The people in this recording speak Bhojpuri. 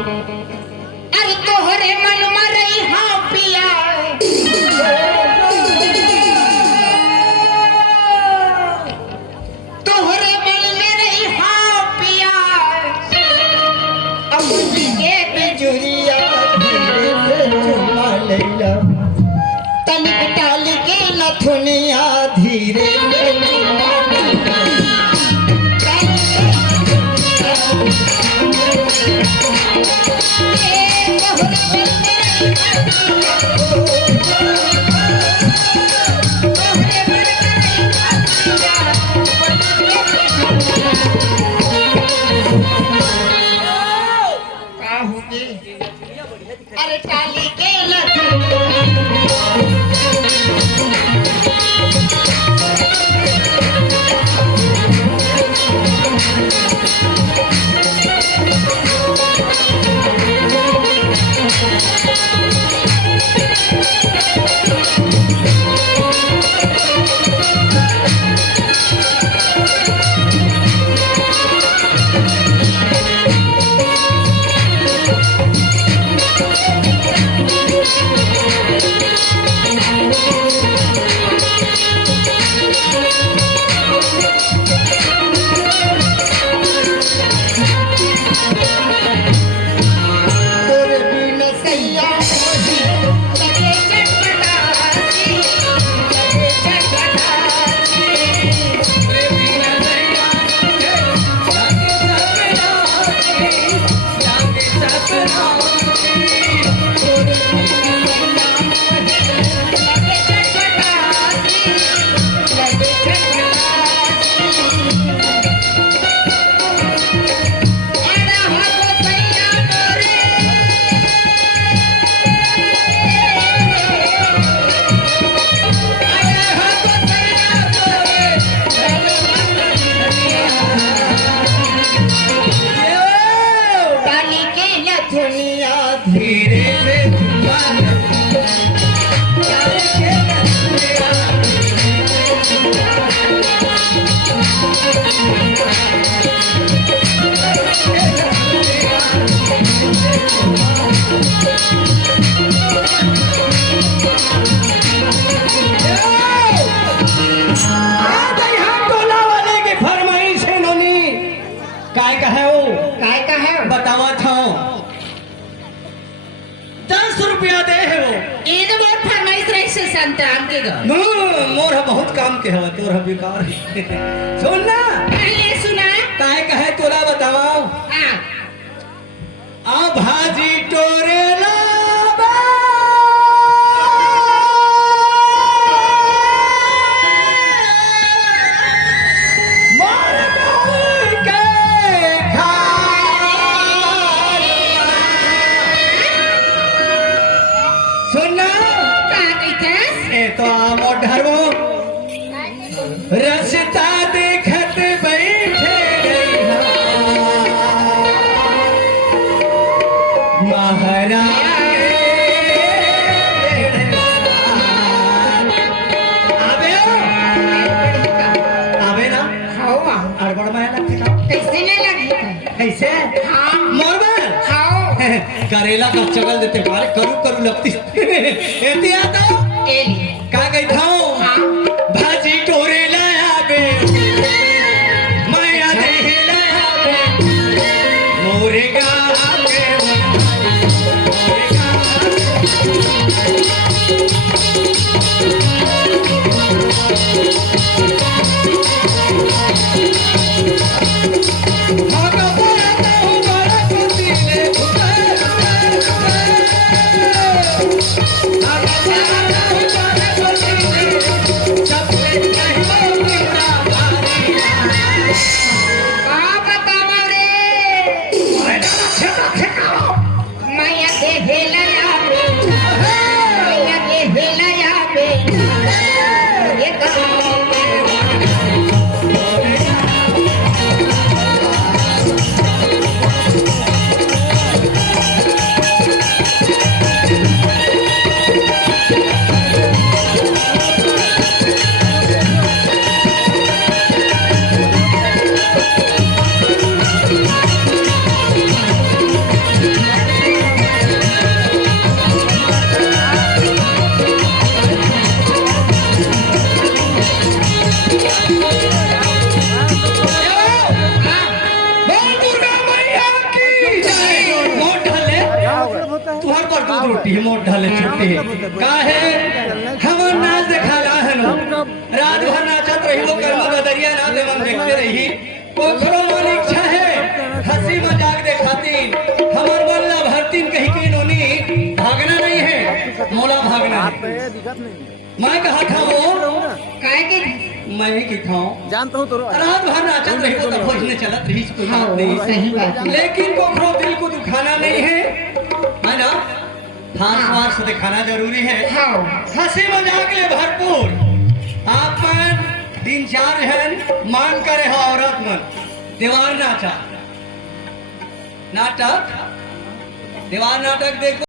अरे तोहरे मन मरई हाँ पिया तोहरे मन मेरे हाँ पिया अमूली के बिजुरिया धीरे से चुमा लैला तनिक टाली के नथुनिया धीरे से चुमा अरे टाली के मोर बहुत काम के हवा तोर बेकार सुन ना पहले सुना काहे कहे तोरा बताओ आ भाजी टोरे लाबा मोर गौर के खार सुन ना का कहतस ए तो मोढरबो रसता देखत बैठे महाराज आवे ना हाओ अड़बड़ में लगती का कैसे नहीं लगी कैसे हाँ मोरबर हाओ करेला का चगल देते बारे करू करू लगती एती आता एली का गई थाओ भाजी टोरे लाया बे माया दे लाया बे मोरे गा बे मोरे गा भागा बोलता हूँ बड़ा पति ने होता है तुहर पर दूध रोटी है मोट ढाले छुट्टी काहे हमर नाच दिखाला है नो रात भर नाचत रही वो कर्म बदरिया ना दे मन देखते रही ओकरो मन इच्छा है हंसी मजाक देखातीन हमर बल्ला भरतीन कहीं की नोनी भागना नहीं है मोला भागना हाथ है पे दिखत नहीं मैं कहा था वो काय के मैं ही की था जानता हूँ तो रात भर नाचत रही वो तो खोजने चलत रही कोई बात नहीं सही बात है। लेकिन कोखरो दिल को दुखाना नहीं है ना हाथ वार से दिखाना जरूरी है हाँ हंसी मजाक ले भरपूर आप मन 3-4 हैं मांग करे है औरत मन दीवार नाचा नाटक दीवार नाटक देखो